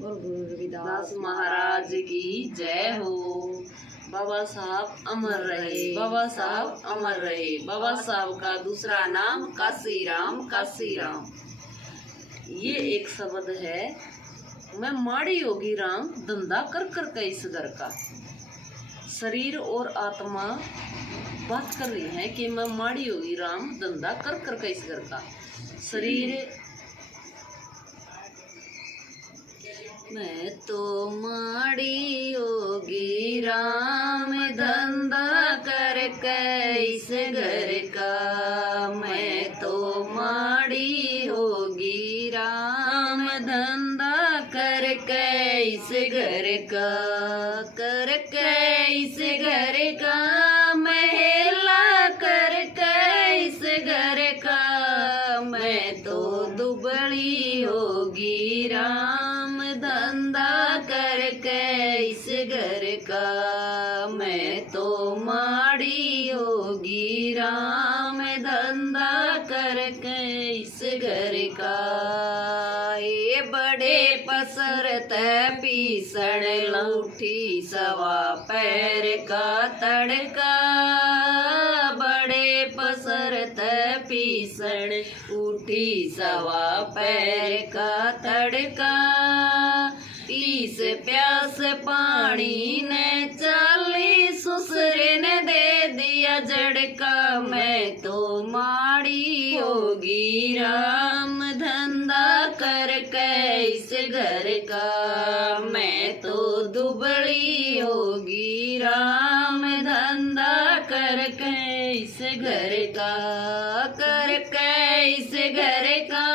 और गुरु रविदास दास महाराज की जय हो। बाबा साहब अमर रहे, बाबा साहब अमर रहे। बाबा साहब का दूसरा नाम काशी राम, काशी राम। ये एक शब्द है, मैं माड़ी योगी राम धंधा कर कर कैस घर का। शरीर और आत्मा बात कर रही है कि मैं माड़ी योगी राम धंधा कर कर कैस घर का। शरीर मैं तो माड़ी योगी राम धंधा कर कैस घर का। मैं तो माड़ी योगी राम धंधा कर कैस घर का, कर कैस घर का। महिला कर कैस घर का। मैं तो दुबली होगी राम धंधा कर कैस घर का। मैं तो माड़ी होगी राम धंधा कर कैस घर का। ये बड़े पसरत पीसण लौठी सवा पैर का तड़का। बड़े पसरत पीसण उठी सवा पैर का तड़का। पीस प्यास पानी ने चाली सुसरे ने दे दिया झड़का। मैं तो माड़ी होगी राम धंधा कर कैस घर का। मैं तो दुबली होगी राम धंधा कर कैस घर का, कर कैस घर का।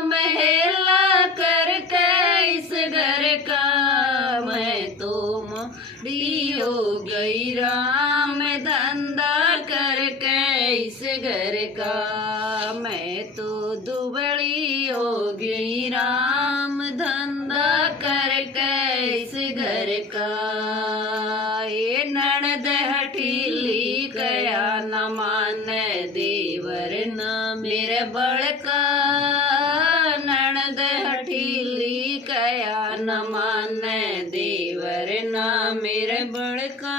महिला कर कैस घर का। मैं तो माड़ी हो गई राम धंधा कर कैस घर का। मैं तो दुबली हो गई राम धंधा कर कैस घर का। ये ननद हठीली कया न मान देवर न मेरे बड़का। ननद हठीली कया न मान देवर न मेरे बड़का।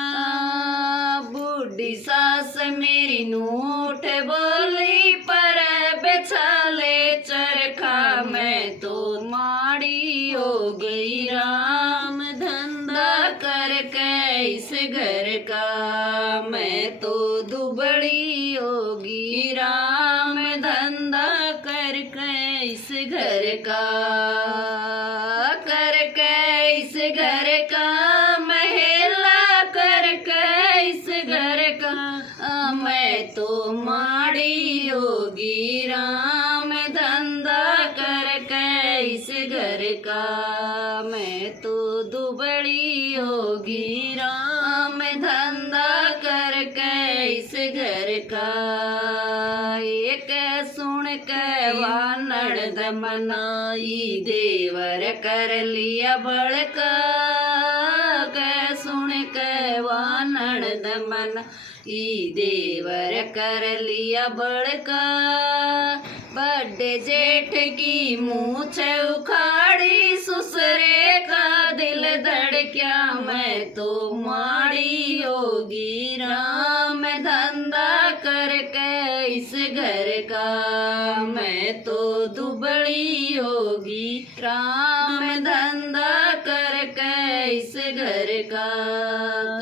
बूढ़ी सास मेरी नूठ बोली पर बेचाले चरखा। मैं तो माड़ी हो गई राम धंधा कर कैस घर का। मैं तो दुबली होगी राम धंधा कर कैस घर का, कर कैस घर का। महिला कर कैस घर का। मैं तो माड़ी होगी राम धंधा कर कैस घर का। मैं तो दुबली होगी राम धंधा कर कैस घर का। एक सुन के वानड़ दमनाई देवर कर लिया बड़का। कै सुन के वानड़ दमन ई देवर कर लिया बड़का। बड़े जेठ की मूछ उखाड़ी सुसरे का दिल धड़क्या। मैं तो माड़ी होगी राम धंधा कर कैस घर का। मैं तो दुबली होगी राम धंधा कर कैस घर का,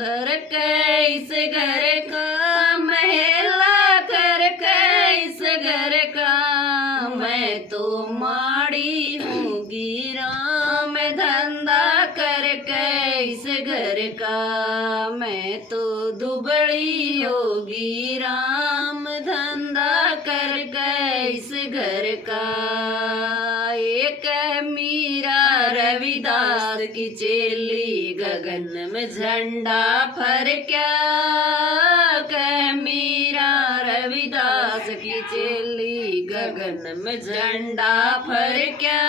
कर कैस घर का। महिला कर कैस घर का। मैं तो माड़ी होगी राम धंधा कर कैस घर का। मैं तो दुबली होगी राम धंधा कर कैस घर का। एक मीरा रविदास की चेली गगन में झंडा फरक्या। कह मीरा रविदास की चेली गगन में झंडा फरक्या।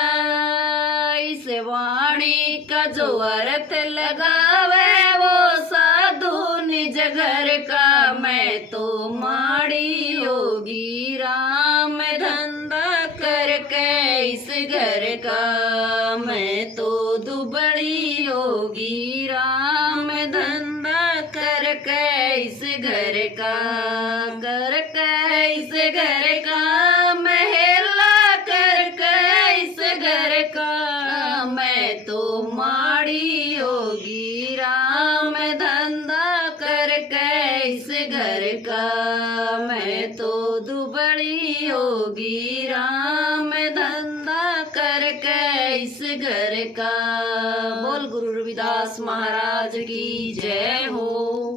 इस वाणी का जो अर्थ लगावे वो साधु निज घर का। मैं तो माड़ी होगी राम धंधा कर कैस घर का। मैं तो दुबड़ी होगी राम, धंधा कर कैस घर का, कर कैस घर का, महिला कर कैस घर का, मैं तो माड़ी होगी राम, धंधा कर कैस घर का, मैं तो दुबड़ी होगी राम, धंधा कर कैस घर का। बोल गुरु रविदास महाराज की जय हो।